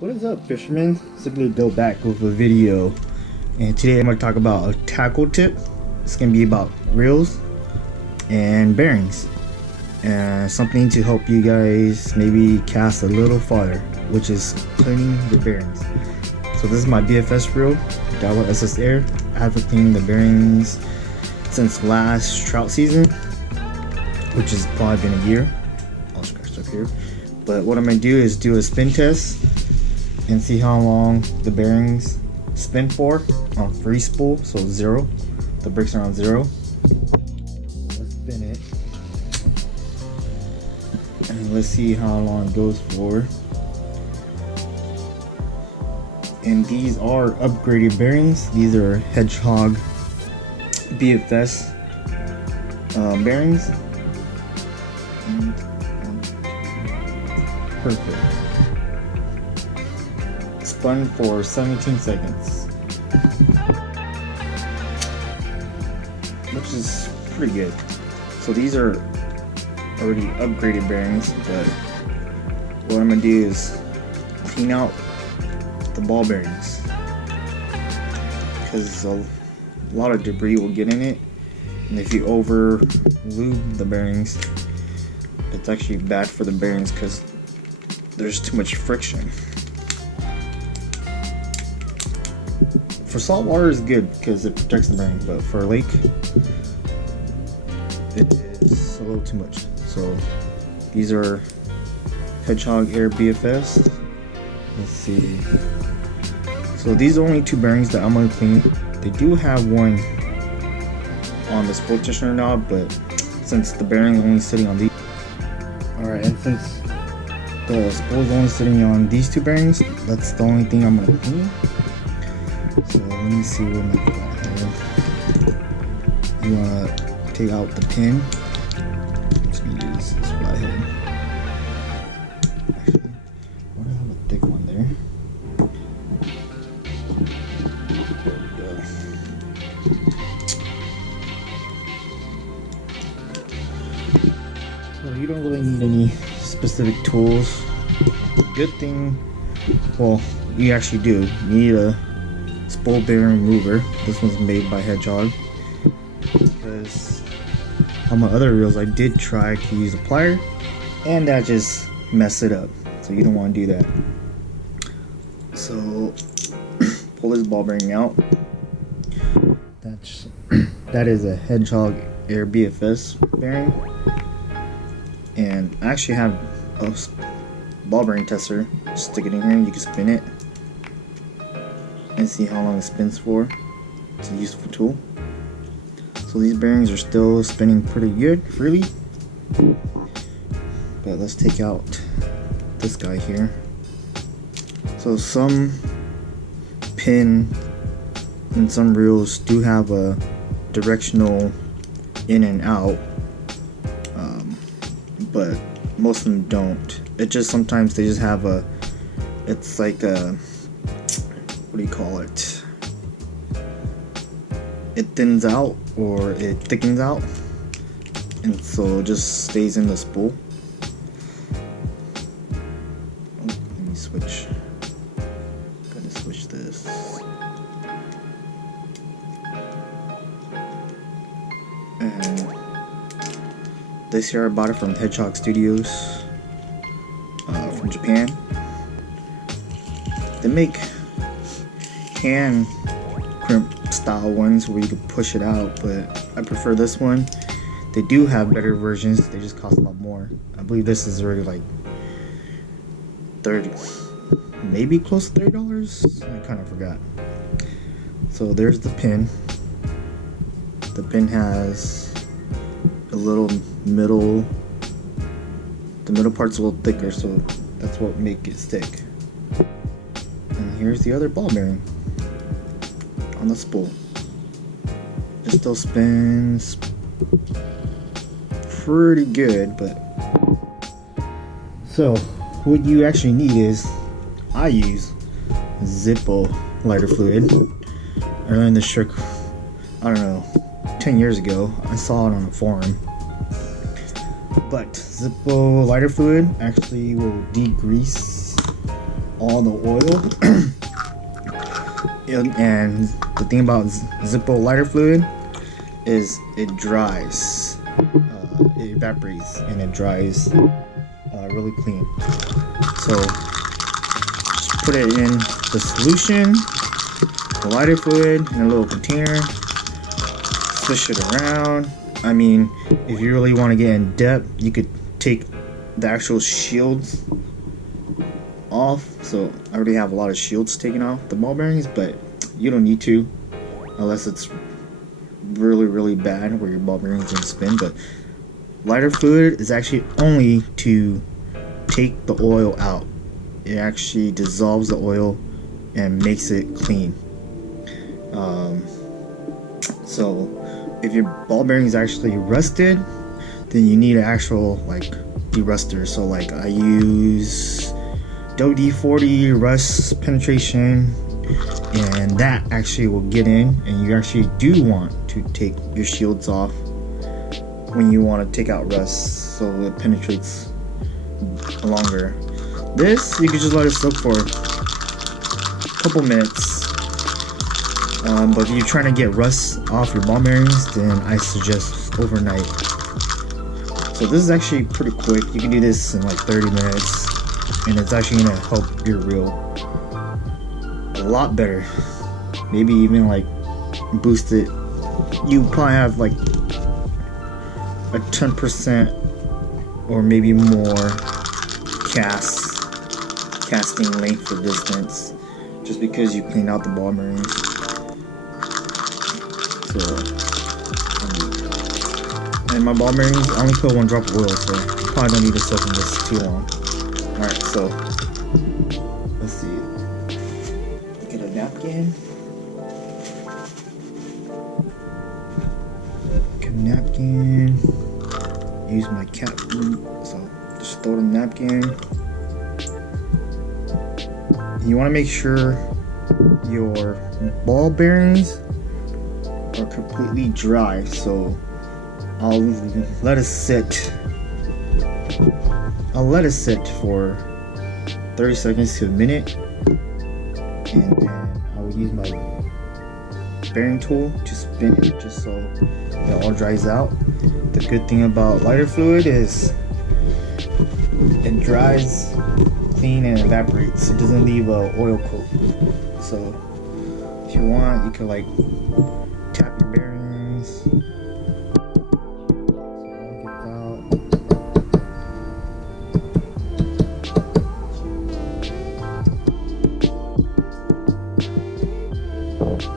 What is up, fishermen? Simply Bill back with a video, and today I'm going to talk about a tackle tip. It's going to be about reels and bearings, and something to help you guys maybe cast a little farther, which is cleaning the bearings. So this is my BFS reel, Daiwa SS Air. I have been cleaning the bearings since last trout season, which has probably been a year. I'll scratch up here. But what I'm going to do is do a spin test and see how long the bearings spin for on free spool, so 0. The brakes are on 0. Let's spin it and let's see how long it goes for. And these are upgraded bearings. These are Hedgehog BFS bearings. And perfect. Spun for 17 seconds, which is pretty good. So these are already upgraded bearings, but what I'm gonna do is clean out the ball bearings, because a lot of debris will get in it, and if you over lube the bearings, it's actually bad for the bearings because there's too much friction. For salt water is good because it protects the bearings, but for a lake it is a little too much. So these are Hedgehog Air BFS. Let's see. So these are only 2 bearings that I'm going to clean. They do have one on the spool tensioner knob, but since the bearing is only sitting on these, alright, and since the spool is only sitting on these 2 bearings, that's the only thing I'm going to clean. So let me see what my flathead. You want to take out the pin. I'm just going to use this flathead. Actually, I want to have a thick one there. There we go. So you don't really need any specific tools. Good thing, well, you actually do. You need a spool bearing remover. This one's made by Hedgehog, because on my other reels I did try to use a plier and that just messed it up, so you don't want to do that. So pull this ball bearing out. That is a Hedgehog Air BFS bearing, and I actually have a ball bearing tester. Just stick it in here and you can spin it and see how long it spins for. It's a useful tool. So these bearings are still spinning pretty good, freely. But let's take out this guy here. So some pin and some reels do have a directional in and out, but most of them don't. It just sometimes they just have a, it's like a, what do you call it? It thins out or it thickens out, and so it just stays in the spool. Oh, let me switch. Gotta switch this. And this here I bought it from Hedgehog Studios from Japan. They make hand crimp style ones where you can push it out, but I prefer this one. They do have better versions, they just cost a lot more. I believe this is already like 30, maybe close to $30. I kind of forgot. So there's the pin. The pin has a little middle, the middle part's a little thicker, so that's what makes it stick. And here's the other ball bearing on the spool. It still spins pretty good, but so what you actually need is, I use Zippo lighter fluid. I learned this trick, I don't know, 10 years ago. I saw it on a forum. But Zippo lighter fluid actually will degrease all the oil. And the thing about Zippo lighter fluid is it dries, it evaporates and it dries really clean. So just put it in the solution, the lighter fluid, in a little container, swish it around. I mean, if you really want to get in depth, you could take the actual shields off. So I already have a lot of shields taken off the ball bearings, but you don't need to unless it's really bad where your ball bearings don't spin. But lighter fluid is actually only to take the oil out. It actually dissolves the oil and makes it clean. So if your ball bearing is actually rusted, then you need an actual like deruster. So like I use D40 rust penetration, and that actually will get in, and you actually do want to take your shields off when you want to take out rust so it penetrates longer. This you can just let it soak for a couple minutes. But if you're trying to get rust off your ball bearings, then I suggest overnight. So this is actually pretty quick. You can do this in like 30 minutes, and it's actually gonna help your reel a lot better. Maybe even like boost it. You probably have like a 10% or maybe more casting length or distance, just because you clean out the ball bearings. So, and my ball bearings, I only put 1 drop of oil, so probably don't need to soak in this too long. Alright, so let's see. Get a napkin. Get a napkin. Use my cap. So just throw the napkin. You want to make sure your ball bearings are completely dry, so I'll let it sit for 30 seconds to a minute, and then I will use my bearing tool to spin it just so it all dries out. The good thing about lighter fluid is it dries clean and evaporates. It doesn't leave a oil coat. So if you want, you can like tap your bearings.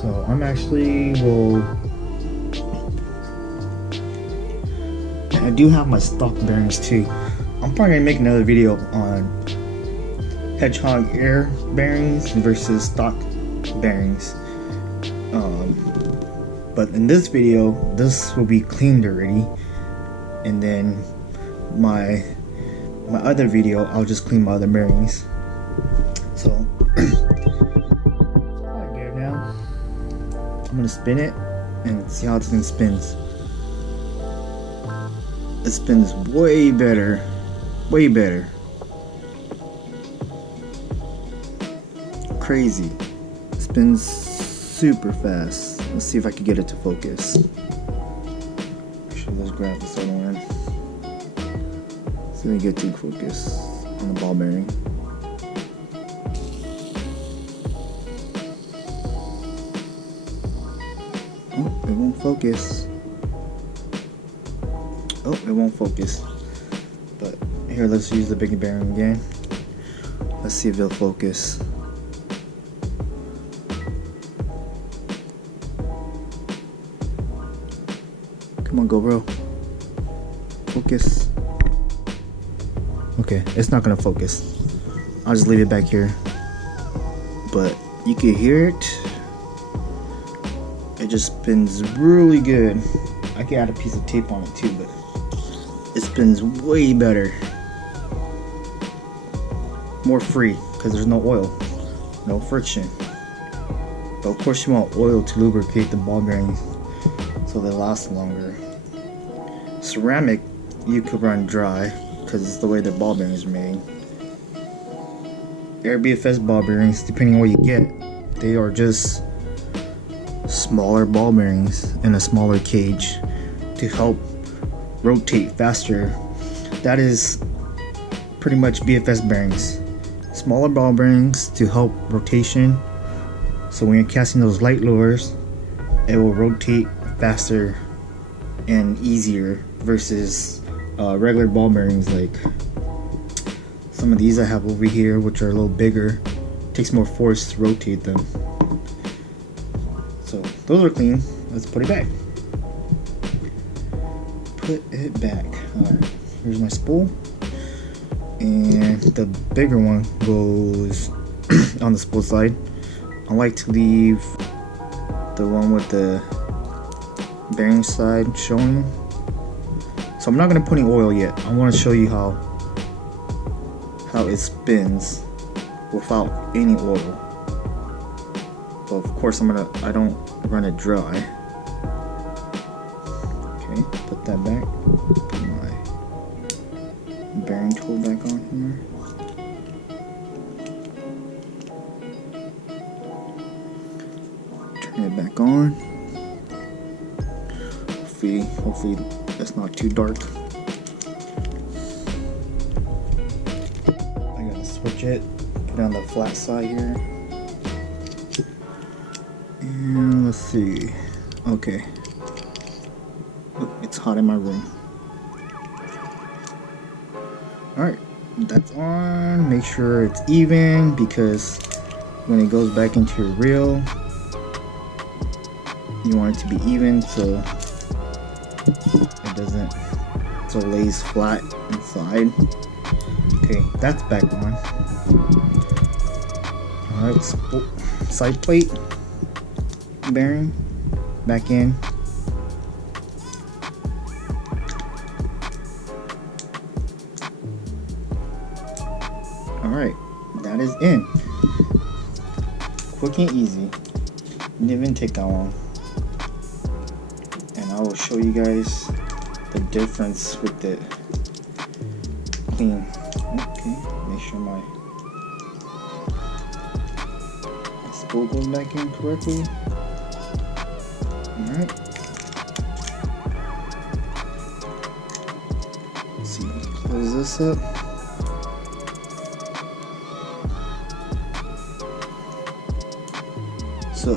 So I'm actually and I do have my stock bearings too. I'm probably gonna make another video on hedgehog air bearings versus stock bearings. But in this video, this will be cleaned already, and then my other video, I'll just clean my other bearings. So it's probably good now. I'm gonna spin it and see how this thing spins. It spins way better. Way better. Crazy. It spins super fast. Let's see if I can get it to focus. Actually, let's grab this other one. See if we get to focus on the ball bearing. Oh, it won't focus. Oh, it won't focus. But here, let's use the big bearing again. Let's see if it'll focus. Come on, GoPro. Focus. Okay, it's not gonna focus. I'll just leave it back here. But you can hear it. It just spins really good. I could add a piece of tape on it too, but it spins way better. More free, because there's no oil. No friction. But of course you want oil to lubricate the ball bearings so they last longer. Ceramic, you could run dry because it's the way the ball bearing is made. air BFS ball bearings, depending on what you get, they are just smaller ball bearings in a smaller cage to help rotate faster. That is pretty much BFS bearings. Smaller ball bearings to help rotation. So when you're casting those light lures, it will rotate faster and easier versus regular ball bearings like some of these I have over here, which are a little bigger. It takes more force to rotate them. So those are clean. Let's put it back. Put it back. Alright, here's my spool. And the bigger one goes on the spool side. I like to leave the one with the bearing side showing. So I'm not going to put any oil yet. I want to show you how it spins without any oil. But of course I don't run it dry. Okay, put that back. Put my bearing tool back on here. Turn it back on. Hopefully that's not too dark. I gotta switch it, put it on the flat side here. And let's see. Okay. Look, it's hot in my room. Alright, that's on. Make sure it's even, because when it goes back into your reel, you want it to be even so it doesn't, so it lays flat inside. Okay, that's back on. Alright, side plate bearing back in. Alright, that is in. Quick and easy. Didn't even take that long. And I will show you guys the difference with it clean. Okay, make sure my spool goes back in correctly. Alright. Let's see, close this up. So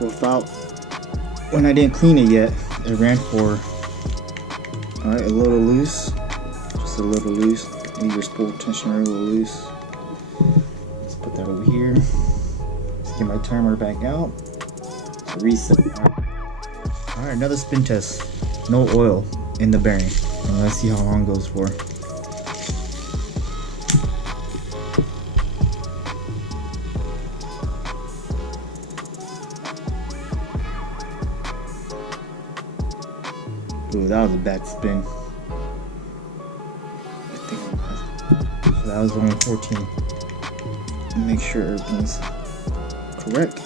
without, when I didn't clean it yet, it ran for, alright, a little loose, just a little loose. Leave your spool tensioner a little loose. Let's put that over here. Let's get my timer back out. Reset. Alright, another spin test. No oil in the bearing. And let's see how long it goes for. Ooh, that was a bad spin. So that was only 14. Make sure everything's correct.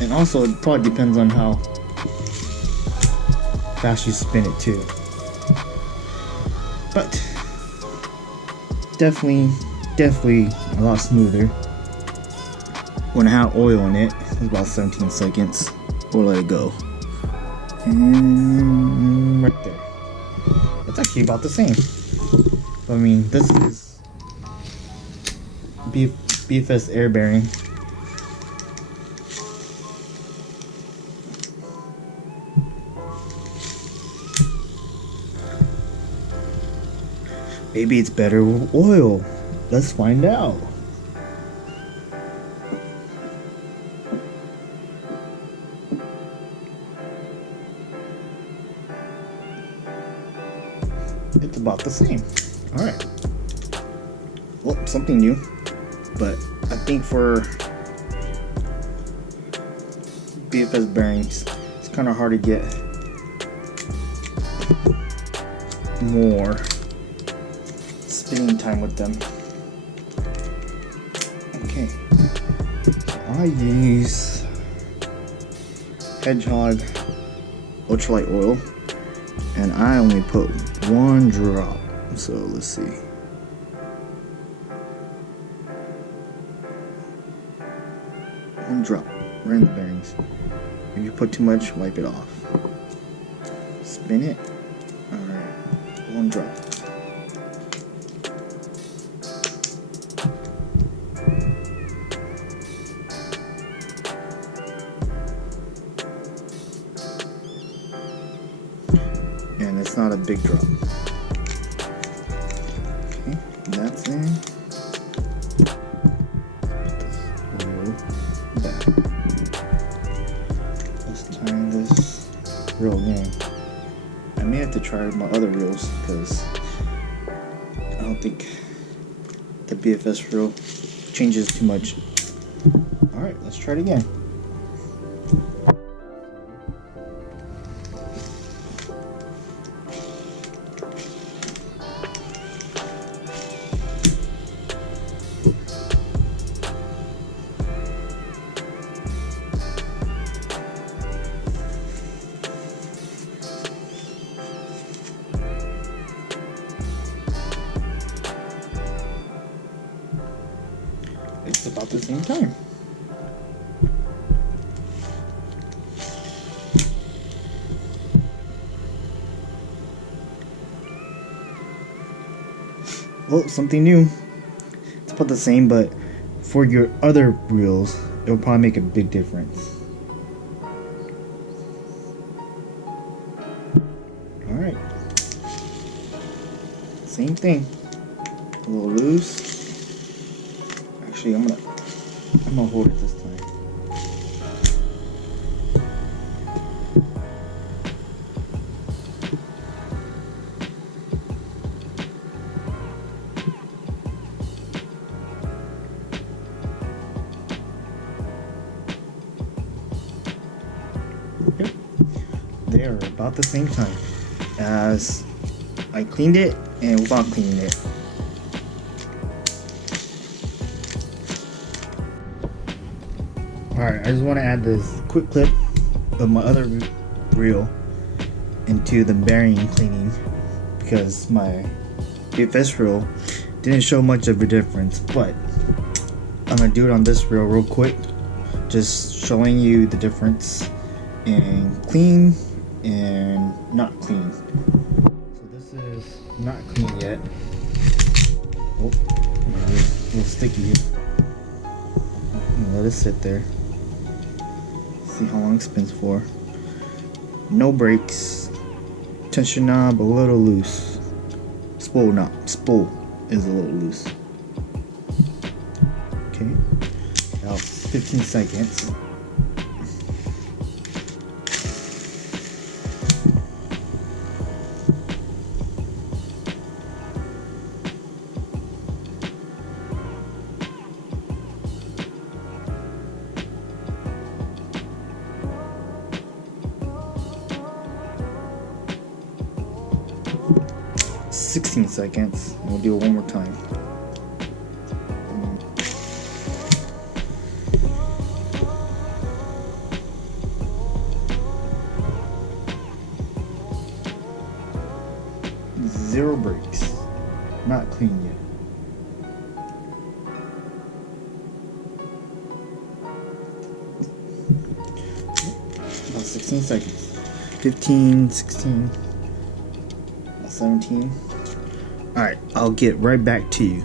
And also, it probably depends on how fast you spin it too. But definitely a lot smoother. When I had oil in it, it was about 17 seconds. We'll let it go. And right there. It's actually about the same. I mean, this is BFS air bearing. Maybe it's better with oil. Let's find out. It's about the same. Alright. Well, something new. But I think for BFS bearings, it's kind of hard to get more spinning time with them. Okay. I use Hedgehog ultralight oil, and I only put 1 drop. So let's see. One drop right in the bearings. If you put too much, wipe it off. Spin it. Alright, one drop. And it's not a big drop. Okay, that's in. Back. Let's tighten this reel again. I may have to try my other reels because I don't think the BFS reel changes too much. Alright, let's try it again. It's about the same time. Well, something new. It's about the same, but for your other reels, it'll probably make a big difference. Alright. Same thing. A little loose. Actually, I'm gonna hold it this time. Yep. They are about the same time as I cleaned it and without cleaning it. Alright, I just want to add this quick clip of my other reel into the bearing cleaning because my BFS reel didn't show much of a difference, but I'm going to do it on this reel real quick, just showing you the difference in clean and not clean. So this is not clean yet. Oh, it's a little sticky here. Let it sit there. See how long it spins for. No brakes. Tension knob a little loose. Spool is a little loose. Okay. About 15 seconds. "16 seconds. We'll do it one more time. Zero brakes. Not clean yet. About 16 seconds. 15, 16, 17. Alright, I'll get right back to you.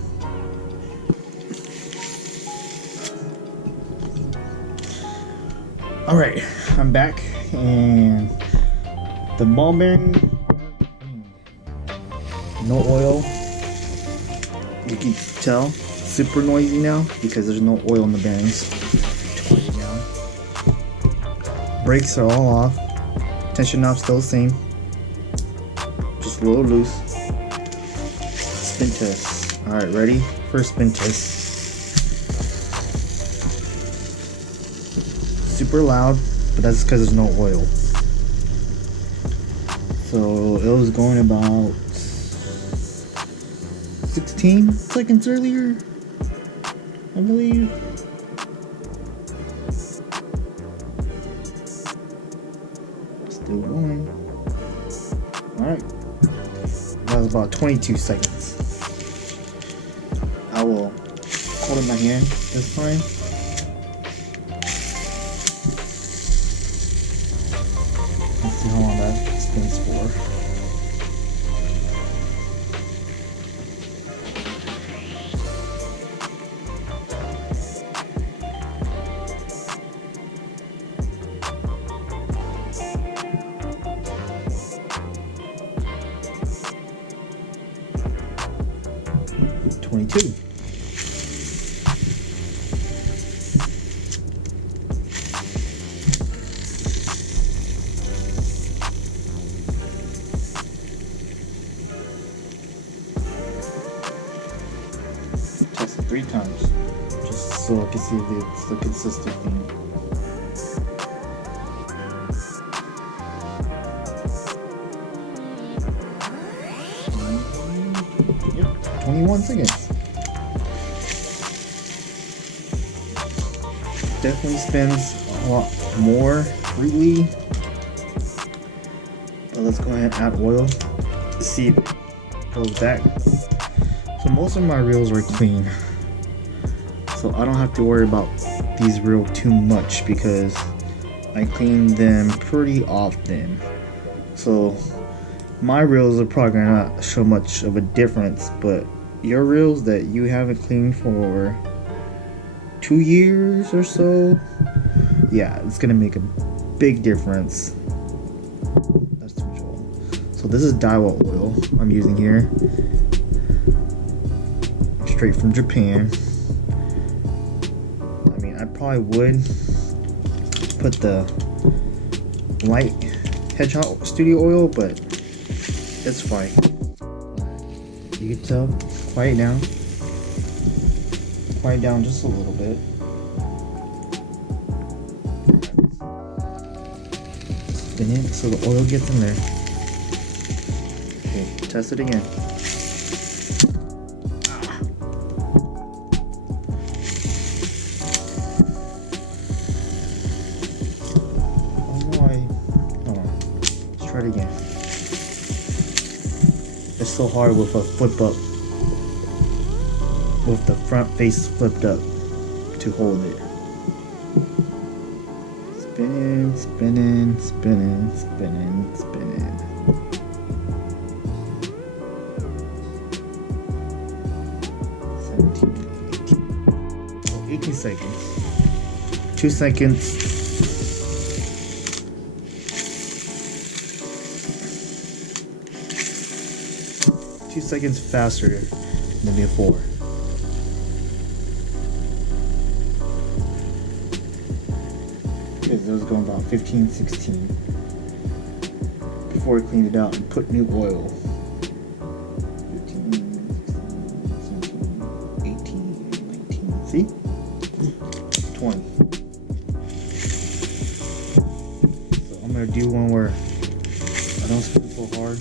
Alright, I'm back, and the ball bearing, no oil. You can tell, super noisy now because there's no oil in the bearings. Brakes are all off. Tension knob still the same. Just a little loose. Spin test. Alright, ready? First spin test. Super loud, but that's because there's no oil. So it was going about 16 seconds earlier, I believe. Still going. Alright. That was about 22 seconds. I will hold in my hand this time. spins for. $22. Test it 3 times, just so I can see if it's the consistent thing. Yep, 21 seconds. Definitely spins a lot more freely. But let's go ahead and add oil to see if it goes back. So most of my reels are clean, so I don't have to worry about these reels too much because I clean them pretty often. So my reels are probably not show much of a difference, but your reels that you haven't cleaned for 2 years or so, yeah, it's gonna make a big difference. That's too much oil. So this is Daiwa oil I'm using here, straight from Japan. I mean, I probably would put the light Hedgehog Studio oil, but it's fine. You can tell, quiet down. Quiet down just a little bit. Spin it so the oil gets in there. Okay, test it again. Try it again. It's so hard with a flip up, with the front face flipped up to hold it. Spinning, spinning, spinning, spinning, spinning. So 18 seconds. 2 seconds. 2 seconds faster than before. Because it was going about 15, 16 before we cleaned it out and put new oil. 15, 16, 17, 18, 19, see? 20. So I'm gonna do one where I don't spin so hard.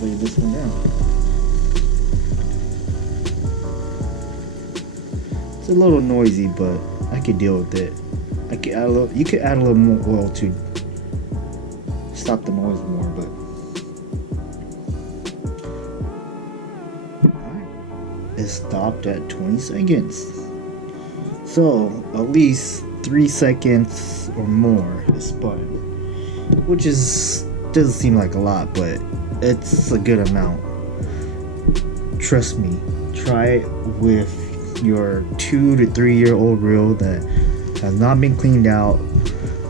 Lay this one down. It's a little noisy, but I could deal with it. I could add a little, you could add a little more oil to stop the noise more, but alright. It stopped at 20 seconds. So at least 3 seconds or more is spun, which is doesn't seem like a lot, but it's a good amount. Trust me, try it with your 2 to 3 year old reel that has not been cleaned out.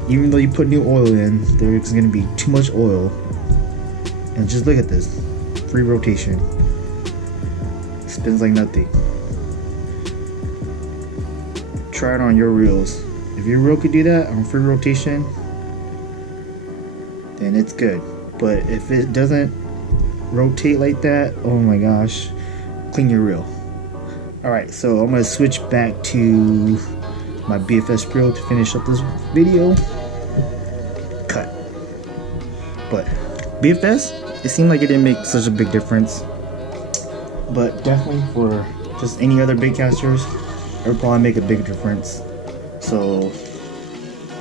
Even though you put new oil in, there's going to be too much oil. And just look at this, free rotation. Spins like nothing. Try it on your reels. If your reel could do that on free rotation, then it's good. But if it doesn't rotate like that, oh my gosh, clean your reel. Alright, so I'm going to switch back to my BFS reel to finish up this video. Cut. But BFS, it seemed like it didn't make such a big difference. But definitely for just any other baitcasters, it would probably make a big difference. So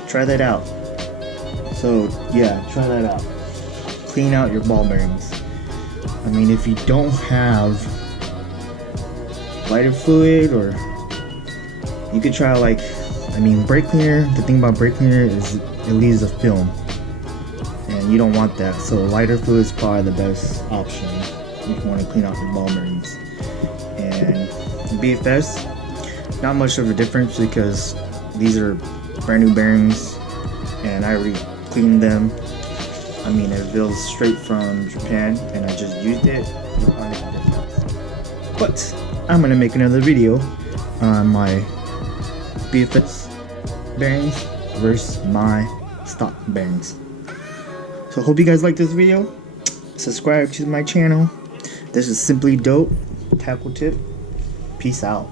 try that out. So yeah, try that out. Clean out your ball bearings. I mean, if you don't have lighter fluid, or you could try like, I mean, brake cleaner. The thing about brake cleaner is it leaves a film, and you don't want that. So lighter fluid is probably the best option if you want to clean out your ball bearings. And BFS, not much of a difference because these are brand new bearings, and I already cleaned them. I mean, it feels straight from Japan, and I just used it. But I'm gonna make another video on my BFS bearings versus my stock bearings. So hope you guys like this video. Subscribe to my channel. This is Simply Dope Tackle Tip. Peace out.